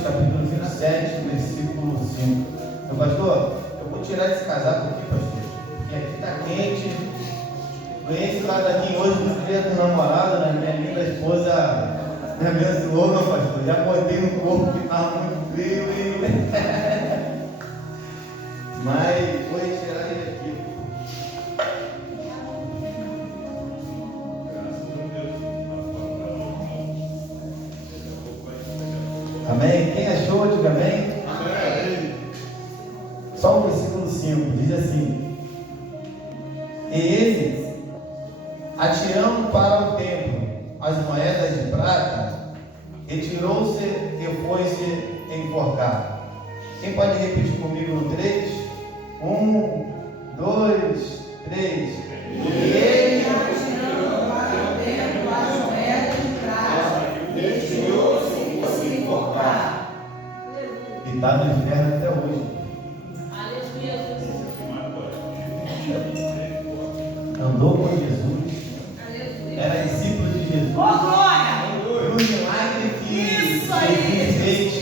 Mateus, capítulo 27, versículo 5. Meu pastor, eu vou tirar esse casaco aqui, pastor, porque aqui está quente. Ganhei esse casaquinho hoje no dia do namorado, né? Minha linda esposa me abençoou, meu pastor. Já botei no corpo que estava muito frio e... Mas vou retirar ele aqui. Amém? Quem achou, diga amém. Amém. Só o versículo 5 diz assim: e eles, atirando para o templo as moedas de prata, retirou-se e foi-se enforcar. Quem pode repetir comigo no 3? 1, 2, 3. E ele, atirando para o templo as moedas de prata, retirou-se e foi-se enforcar. e está no inferno até hoje. Andou com Jesus, era discípulo de Jesus. Ô, glória! Foi um milagre que Isso aí! Jesus fez,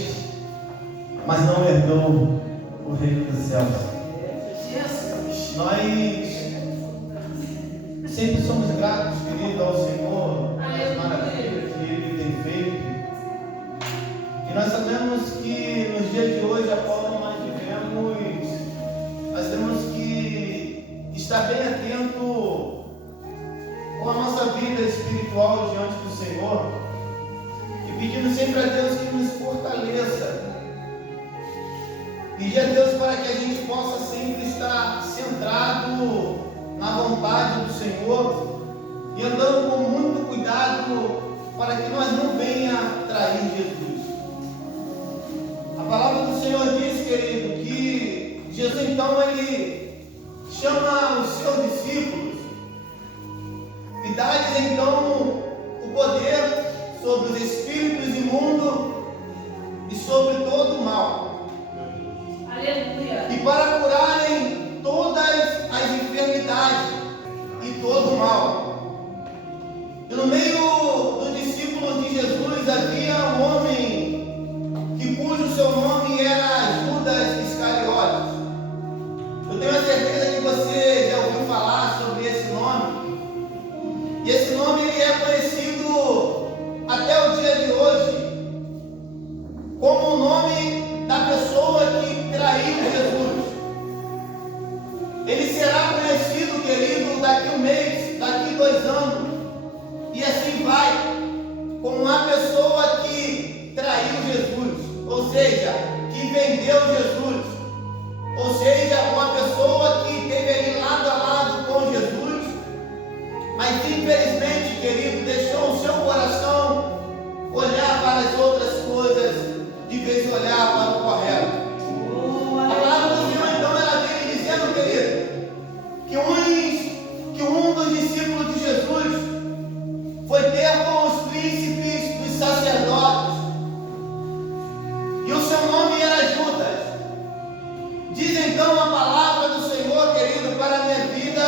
mas não herdou o reino dos céus. Jesus! Nós sempre somos gratos, querido, ao Senhor, pelas maravilhas que Ele tem feito. E nós sabemos que nos dias de hoje, a qual nós vivemos, nós temos que estar bem atento com a nossa vida espiritual diante do Senhor e pedindo sempre a Deus que nos fortaleça. Pedir a Deus para que a gente possa sempre estar centrado na vontade do Senhor e andando com muito cuidado para que nós não venha trair Jesus. A palavra do Senhor diz, querido, que Jesus então ele chama os seus discípulos e dá-lhes então o poder sobre os espíritos imundos e sobre todo o mal. Aleluia! E para curarem todas as enfermidades e todo o mal. E no meio dos discípulos de Jesus havia um homem cujo seu nome era Judas Iscariotes. Eu tenho a certeza que você já ouviu falar sobre esse nome. E esse nome ele é conhecido até o dia de hoje como o nome da pessoa que traiu Jesus. Ele será conhecido, querido, daqui um mês, daqui 2 anos, e assim vai, como uma pessoa que traiu Jesus, ou seja, que vendeu Jesus, ou seja, uma pessoa que teve ali lado a lado com Jesus, mas infelizmente, querido, deixou o seu coração olhar para as outras coisas de vez em olhar para o correto. A palavra do Senhor então ela vem dizendo, querido, que um dos discípulos de Jesus foi ter com os príncipes dos sacerdotes, e o seu nome era Judas. Diz então a palavra do Senhor, querido, para a minha vida,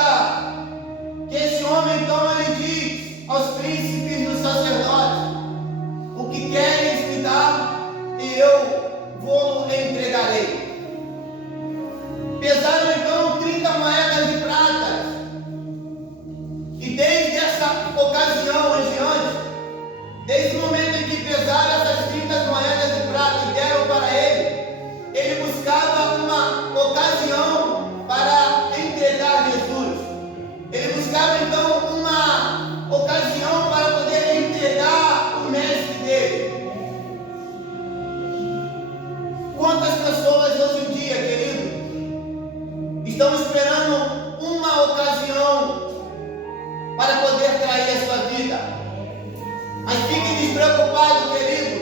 que esse homem então ele diz aos príncipes dos sacerdotes: o que queres me dar, e eu vou entregarei. Pesaram então 30 moedas de prata, e desde essa ocasião em diante, desde o momento em que pesaram essas 30 moedas de prata e deram para ele buscava uma ocasião para entregar Jesus. Ele buscava então uma ocasião para poder entregar o mestre dele. Quantas pessoas hoje em dia, querido, estão esperando uma ocasião para poder trair a sua vida? Mas fique despreocupado, querido.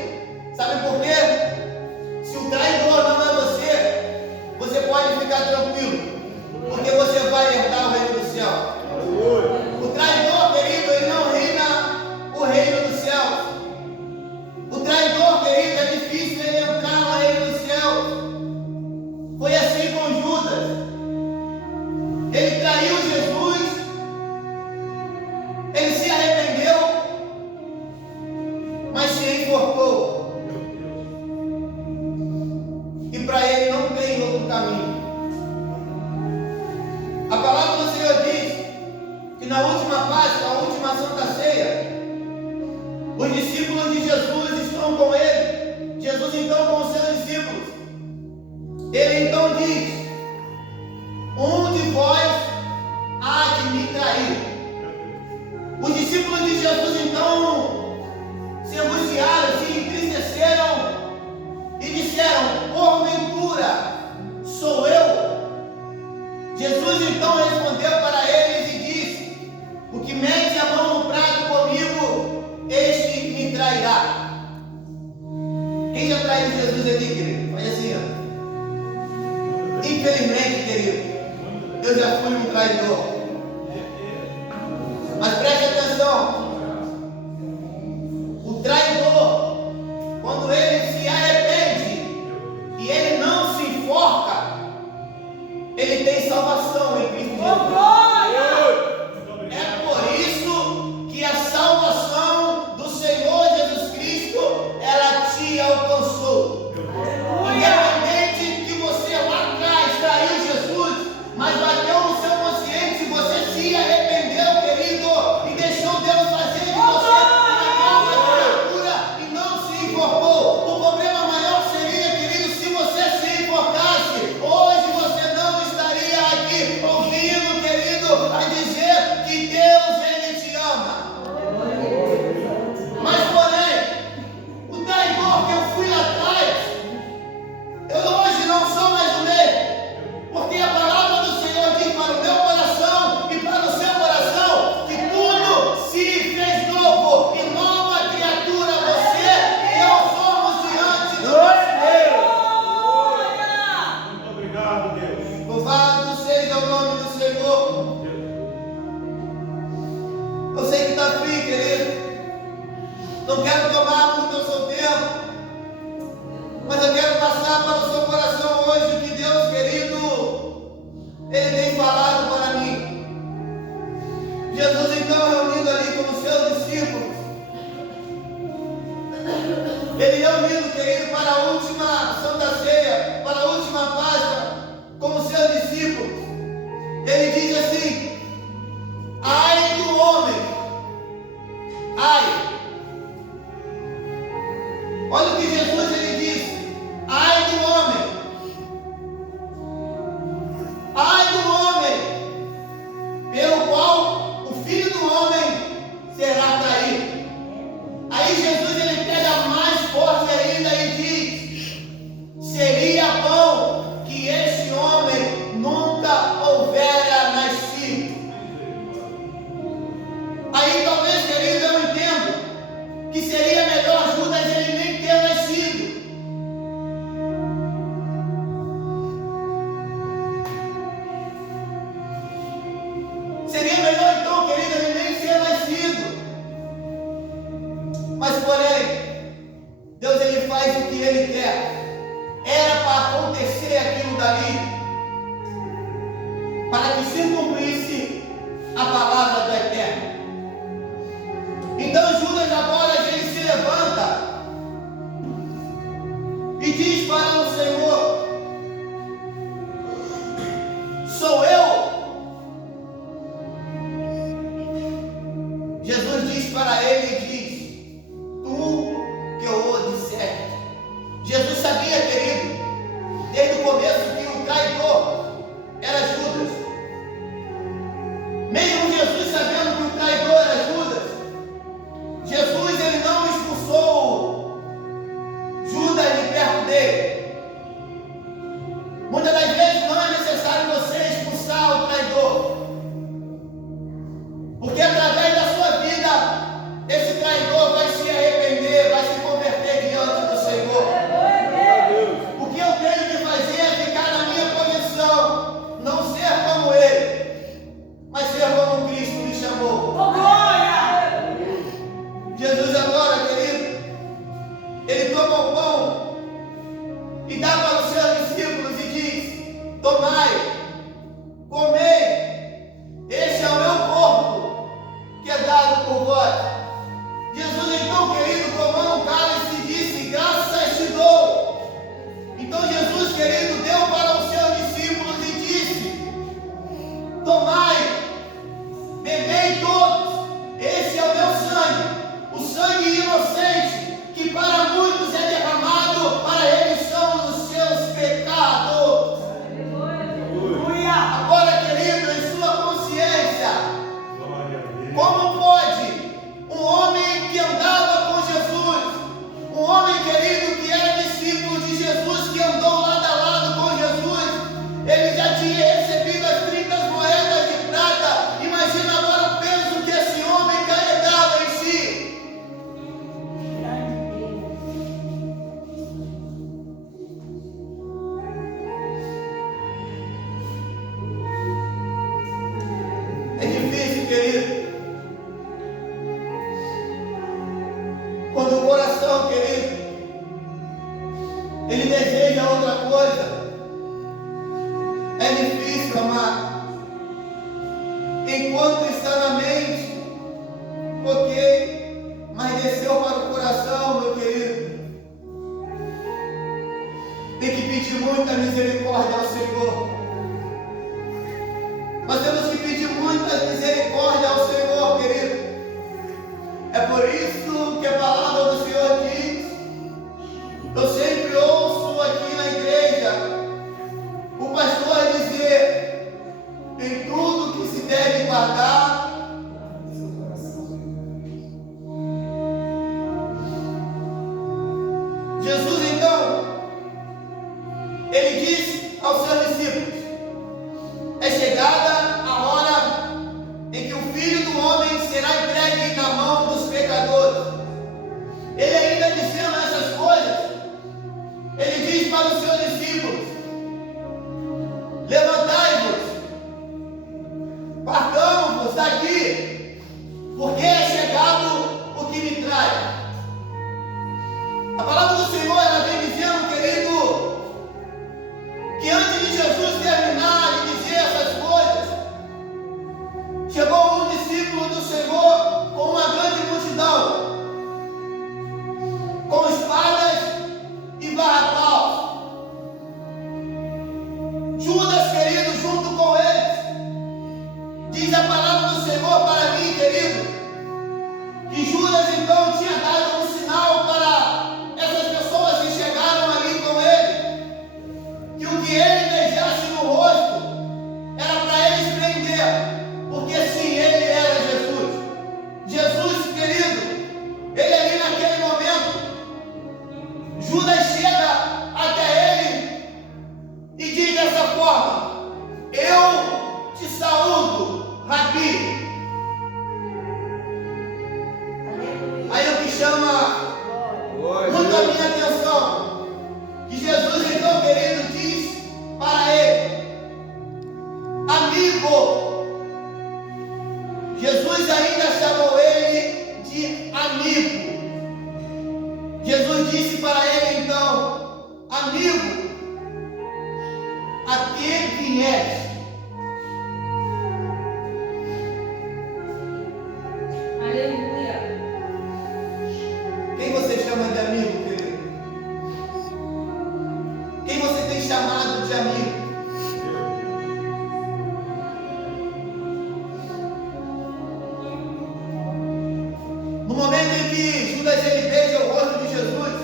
Sabe por quê? Se o traidor não é você, você pode ficar tranquilo, porque você vai herdar o reino do céu. O traidor, querido, ele não reina o reino dos céus. O traidor, querido, é difícil ele entrar no reino dos céus. Foi assim com Judas. Ele traiu Jesus, ele se arrependeu, mas se Jesus então respondeu para eles e disse: o que mete a mão no prato comigo, este me trairá. Quem já traiu Jesus aqui, querido? Faz assim, ó. Infelizmente, querido, eu já fui um traidor. Mas preste atenção. O traidor, quando ele se arrepende e ele não se enforca, ele tem salvação em Cristo Jesus. É por isso que a salvação do Senhor Jesus Cristo, ela te alcançou. Independente que você lá atrás traiu Jesus, mas bateu no seu consciente, você se arrependeu, querido, e deixou Deus fazer de você uma nova criatura e não se enforcou. O problema maior seria, querido, se você se enforcasse. Hoje você não estaria aqui ouvindo, querido, a dizer que Deus, Ele te ama. Mas porém, o traidor que eu fui lá atrás, eu hoje não sou mais o mesmo, porque a palavra do Senhor diz para o meu coração e para o seu coração que tudo se fez novo e nova criatura você e eu somos diante do Senhor. Muito obrigado, Deus. Louvado seja o nome do Senhor. Eu sei que está frio, querido. Não quero tomar muito do seu tempo, mas eu quero passar para o seu coração hoje o que Deus, querido, Ele tem falado para mim. Jesus então reunido ali com os seus discípulos, Ele reunido, querido, para a última Santa Ceia, para a última Páscoa, com os seus discípulos, Ele diz assim: ai do homem, ai. Olha o que Jesus ele disse: ai do homem, ai do homem, pelo qual o Filho do Homem será traído. Aí Jesus ele pega mais forte ainda e diz: seria bom que este homem nunca houvera nascido. Aí talvez, querido, eu entendo que seria melhor Judas ele nem ter nascido. Seria melhor então, querido, ele nem ter nascido. Mas porém, Deus ele faz o que ele quer. Era para acontecer aquilo dali, para que se cumprisse a palavra do Eterno. Então Judas agora ele se levanta e diz para o Senhor: sou eu? Jesus diz para ele e diz: tu que o disseste. Jesus sabia, querido, desde o começo que o traidor era Judas. Mesmo Jesus querido, quando o coração, querido, ele deseja outra coisa, é difícil amar. Enquanto está na mente, ok, mas desceu para o coração, meu querido. Tem que pedir muita misericórdia ao Senhor. Nós temos que pedir muita misericórdia ao Senhor, querido. É por isso que a palavra do Senhor diz, eu sempre ouço aqui na igreja o pastor dizer, em tudo que se deve guardar, Jesus então, ele disse aos seus discípulos, é chegada a hora em que o Filho do Homem será entregue na mão dos pecadores. Ele ainda dizendo essas coisas, ele diz para os seus discípulos, levantai-vos, partamos daqui, porque é chegado o que me traz. A palavra do Senhor, ela vem dizendo, querido, que antes de Jesus terminar de dizer essas coisas, chegou um discípulo do Senhor com uma grande multidão, com espadas e varrapaus. Judas, querido, junto com eles. Diz a palavra do Senhor para mim, querido, que Judas então tinha dado um sinal para essas pessoas que chegaram ali com ele, que o que ele deixasse no rosto era para eles prender, porque sim, ele era Jesus. Jesus, querido, ele ali naquele momento, Judas chega até ele e diz dessa forma, eu te saúdo, Rabi. Aí o que chama muito a minha atenção, que Jesus então, querido, diz para ele, amigo. Jesus ainda chamou ele de amigo. Jesus disse para ele então, amigo, a que vieste? Aleluia. Quem você chama de amigo, querido? Quem você tem chamado de amigo? No momento em que Judas ele beija o rosto de Jesus,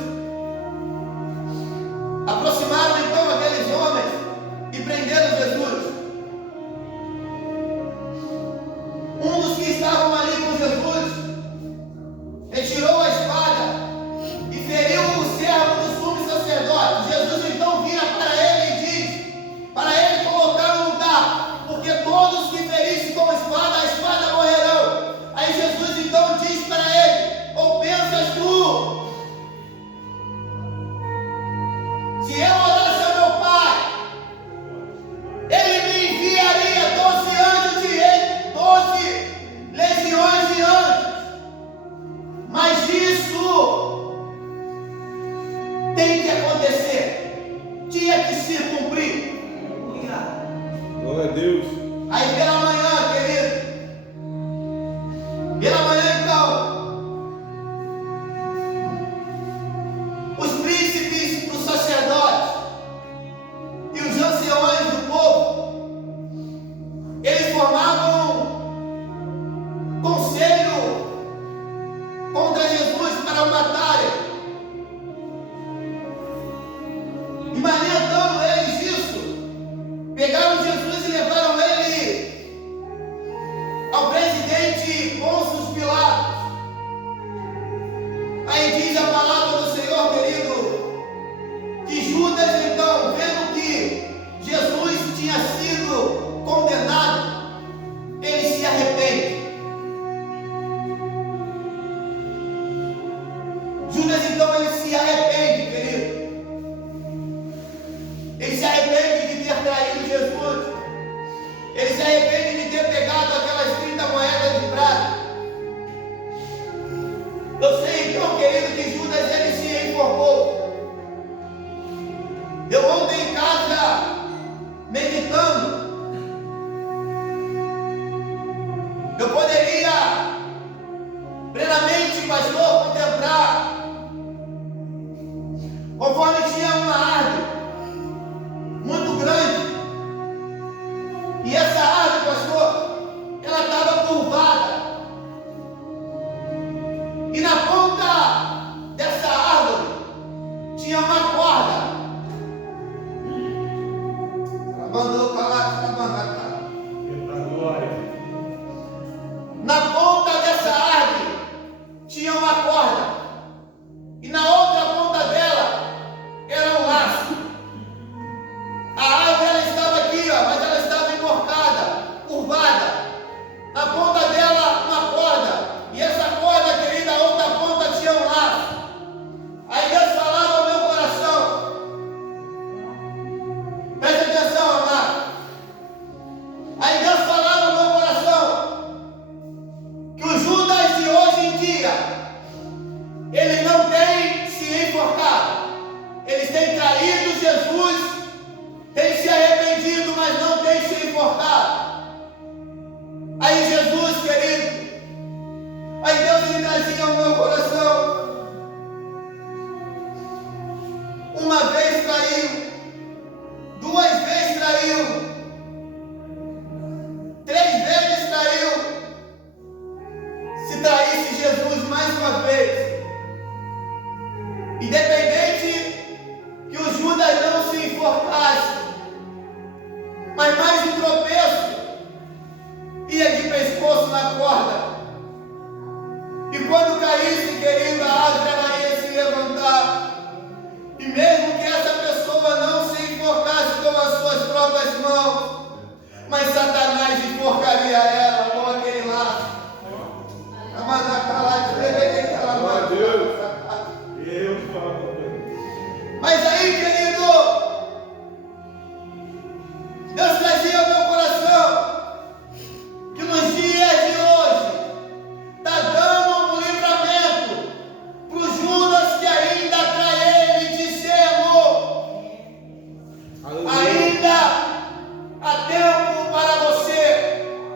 aproximaram então aqueles homens e prenderam Jesus. Um dos que estavam ali com Jesus retirou a espada e feriu o servo do sumo sacerdote. Jesus então vira para ele e diz, para ele colocar no lugar, porque todos que ferissem com a espada morrerão. Aí Jesus então diz para ele, ou pensas tu, se eu orasse ao meu Pai, ele me enviaria 12 anjos de rei, 12 legiões de anjos. Mas isso tem que acontecer, tinha que se cumprir. Glória a Deus. Aí pela manhã, querido, pela manhã então, os príncipes dos sacerdotes e os anciões do povo, eles formavam conselho contra Jesus para o matarem. E maniatando eles isso, pegaram Jesus e levaram ele ao presidente Pôncio Pilatos. Aí diz a palavra do Senhor, querido, que Judas então, vendo que Jesus tinha sido condenado, ele se arrepende. Judas então ele se arrepende, querido. Ele se arrepende de ter traído Jesus. Ele se arrepende de ter pegado aquelas 30 moedas trazia ao meu coração. Uma vez traiu, 2 vezes traiu, 3 vezes traiu. Se traísse Jesus mais uma vez, independente que o Judas não se enforcasse, mas mais um tropeço, ia de pescoço na corda. E quando caísse, querido, a árvore ela ia se levantar. E mesmo que essa pessoa não se enforcasse com as suas próprias mãos, mas Satanás enforcaria ela com aquele laço. Mas aí, querido, Deus trazia ao meu coração que nos dias de hoje está dando um livramento para o Judas que ainda trai ele, dizendo: ainda há tempo para você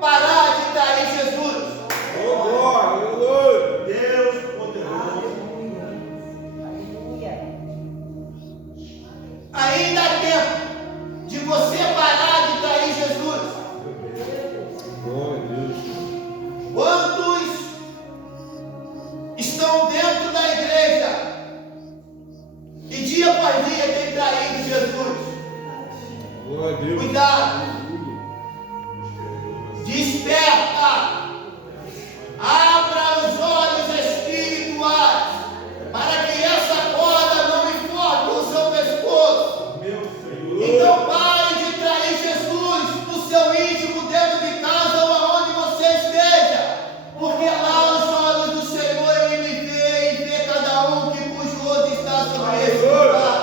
parar de trair Jesus. Oh, glória, aleluia. Deus poderoso. Ainda há tempo de você parar de trair Jesus. Glória a Deus. Quantos estão dentro da igreja e dia após dia têm traído Jesus? Glória a Deus. Cuidado, desperta, abra os olhos espirituais para que essa corda não enforque o seu pescoço. Meu Senhor. Então pare de trair Jesus no seu íntimo, dentro de casa ou aonde você esteja, porque lá os olhos do Senhor ele me vê e vê cada um que cujo rosto está sobre esse lugar.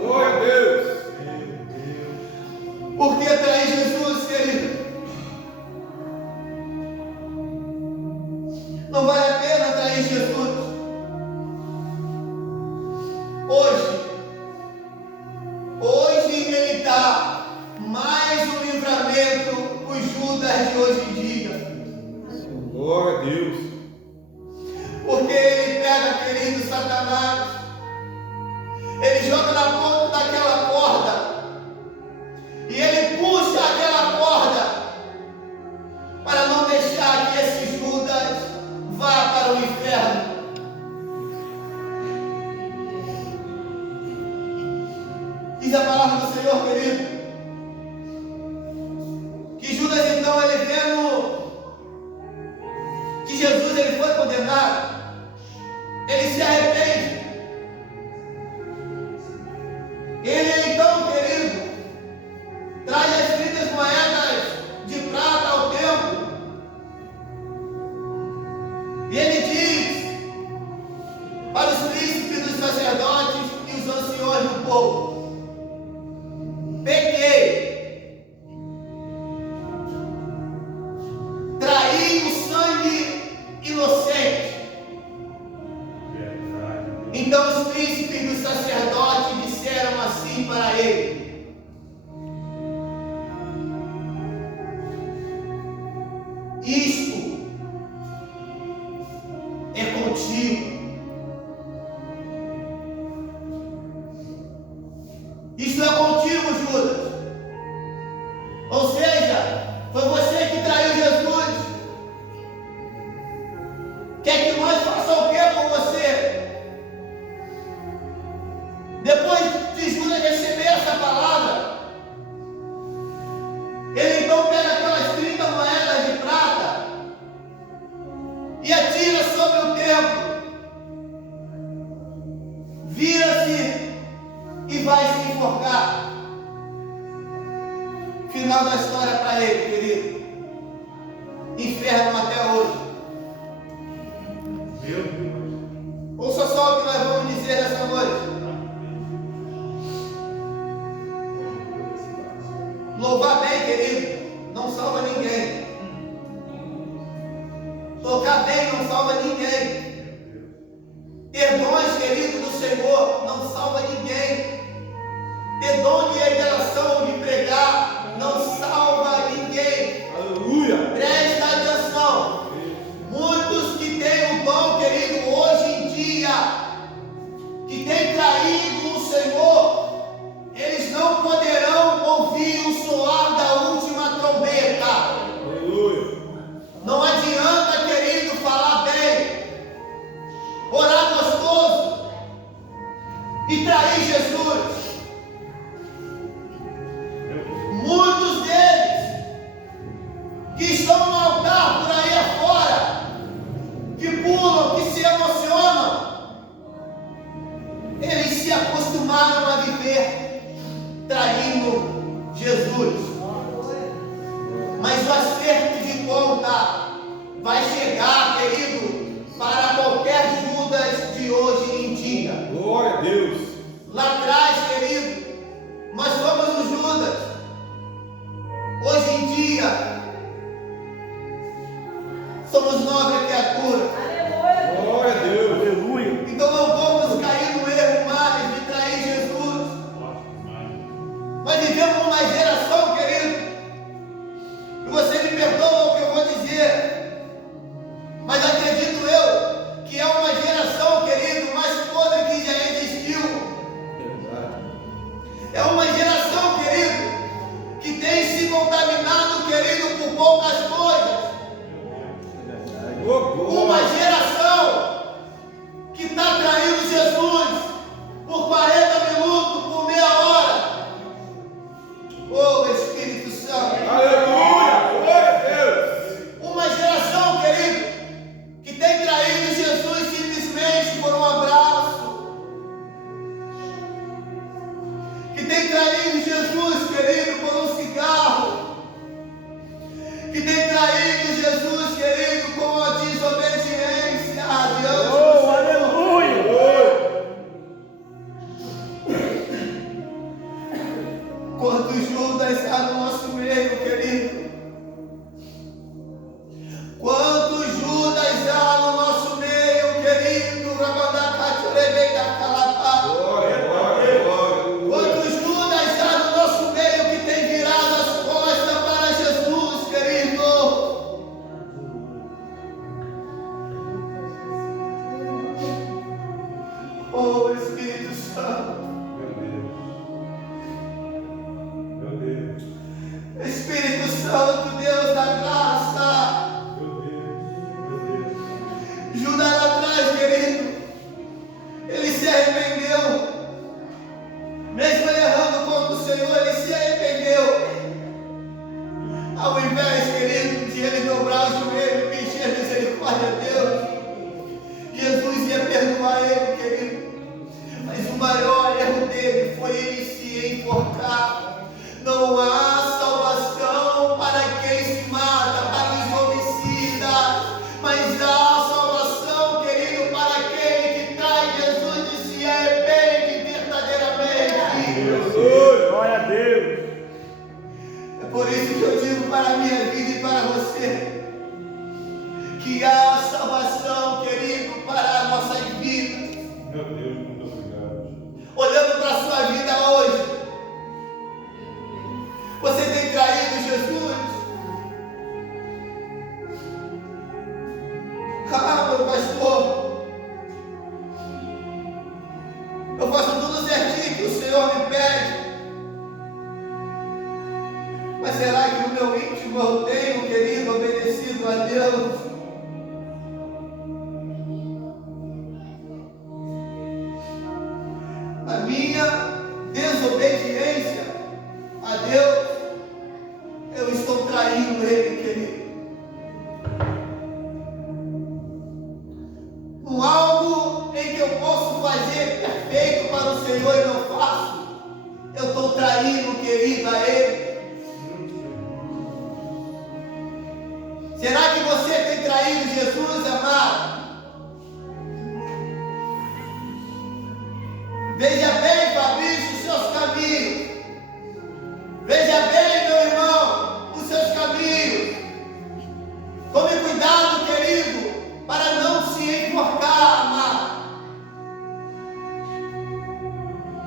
Glória a Deus. Por que trair Jesus, querido? Não vale a pena trair Jesus. Hoje ele dá mais um livramento para os Judas de hoje em dia. Glória a Deus. Porque ele pega, querido, Satanás, ele joga na ponta daquela corda e ele puxa aquela corda para não deixar que esse Judas vá para o inferno. Diz a palavra do Senhor, querido, que Judas então, ele vendo que Jesus ele foi condenado, ele se arrepende. Ele então, querido, traz as 30 moedas de prata ao templo e ele diz para os príncipes dos sacerdotes e os anciões do povo: pequei, traí o sangue inocente. Então os príncipes dos sacerdotes disseram assim para ele: isto é contigo. Isto é contigo, Judas. Ou seja, foi você que traiu Jesus. Quer que nós façamos o que com você? Depois de Judas receber essa palavra, ele então pega aquelas 30 moedas de prata e atira sobre o templo, vira-se e vai se enforcar. Final da história para ele, querido. Inferno até hoje. Meu Deus. Ouça só o que nós vamos dizer nessa noite. Louvar bem, querido, não salva ninguém. Tocar bem não salva ninguém. Ter dons, querido, do Senhor não salva ninguém. Ter dom de revelação, de pregar, não salva ninguém. Aleluia. Presta atenção. Muitos que têm o dom o acerto de conta vai chegar, querido, para qualquer Judas de hoje em dia. Glória a Deus. Lá atrás, querido, nós somos o Judas. Hoje em dia, somos nova criatura. Glória a Deus. Aleluia. Então não vamos cair no erro mais de trair Jesus. Nós vivemos uma geração, querido, e você me perdoa o que eu vou dizer, mas acredito eu que é uma geração, querido, mais podre que já existiu. É uma geração, querido, que tem se contaminado, querido, por poucas coisas. Uma geração que está traindo Jesus por 40 minutos, por meia hora. Oh, Espírito Santo. Aleluia. Glória a Deus. Uma geração, querido, que tem traído Jesus simplesmente por um abraço. Que tem traído Jesus, querido, por um cigarro. Que tem traído Jesus, querido, com a desobediência a Deus. Oh, aleluia. Quantos Judas há no nosso meio, querido? Quantos Judas há no nosso meio, querido? Glória, glória, glória. Quantos Judas há no nosso meio que tem virado as costas para Jesus, querido? Oh, Espírito Santo. Meu Deus. Espírito Santo, Deus da graça. Meu Deus. Judas lá atrás, querido, ele se arrependeu. Mesmo ele errando contra o Senhor, ele se arrependeu. Ao invés, querido, de ele dobrar o joelho e pedir misericórdia a Deus, Jesus ia perdoar ele, querido. Mas o maior erro dele foi ele se enforcar. Não há salvação para quem se mata, para os homicidas, mas há salvação, querido, para aquele que traz Jesus e se arrepende verdadeiramente. Glória a Deus. É por isso que eu digo para a minha vida e para você, que há salvação, querido, para as nossas vidas. Meu Deus, muito obrigado. Olhando para a sua vida hoje, você tem traído Jesus? Ah, meu pastor, eu faço tudo certinho que o Senhor me pede. Mas será que no meu íntimo eu tenho, querido, obedecido a Deus? A minha desobediência a Deus, eu estou traindo Ele, querido. No algo em que eu posso fazer perfeito para o Senhor e não faço, eu estou traindo, querido, a Ele. Será que você tem traído Jesus, amado? Veja bem, Fabrício, os seus caminhos. Veja bem, meu irmão, os seus caminhos. Tome cuidado, querido, para não se enforcar, amado.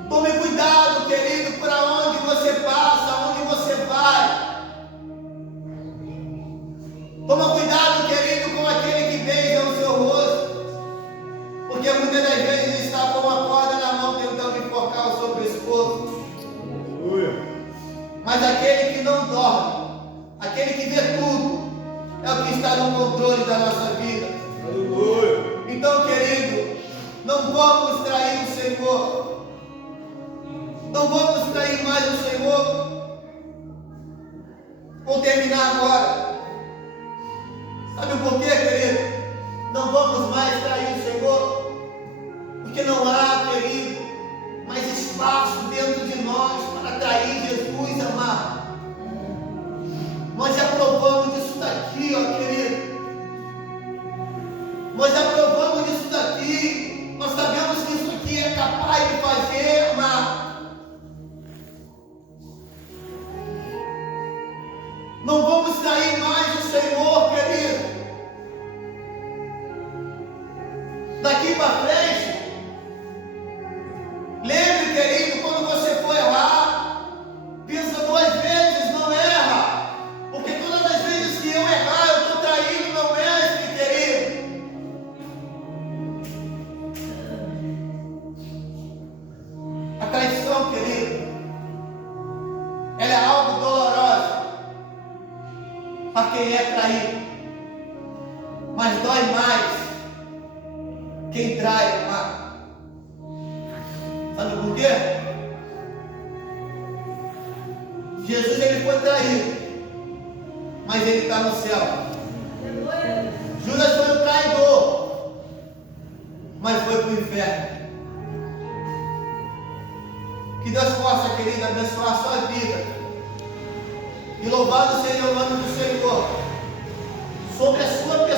Tome cuidado, querido, para onde você passa, onde você vai. Toma cuidado, querido, com aquele que beija o seu rosto, porque muitas das vezes está com uma corda na mão tentando enforcar o seu pescoço. Aleluia. Mas aquele que não dorme, aquele que vê tudo, é o que está no controle da nossa vida. Aleluia. Então, querido, não vamos trair o Senhor. Não vamos trair mais o Senhor. Vou terminar agora. Sabe por quê, querido? Não vamos mais trair o Senhor, porque não há, querido, mais espaço dentro de nós para trair Jesus, amado. Nós já provamos disso daqui, ó querido. Nós já provamos disso daqui. Nós sabemos que isso aqui é capaz de fazer mal. Não vamos trair mais o Senhor, querido. Daqui para frente, lembre, querido, quando você for errar, pensa 2 vezes, não erra. Porque todas as vezes que eu errar, eu estou traindo meu mestre, querido. A traição, querido, ela é algo doloroso para quem é traído, mas dói mais quem trai, amado. Sabe por quê? Jesus, ele foi traído, mas ele está no céu. Judas foi o traidor, mas foi para o inferno. Que Deus possa, querido, abençoar a sua vida. E louvado seja o nome do Senhor sobre a sua vida.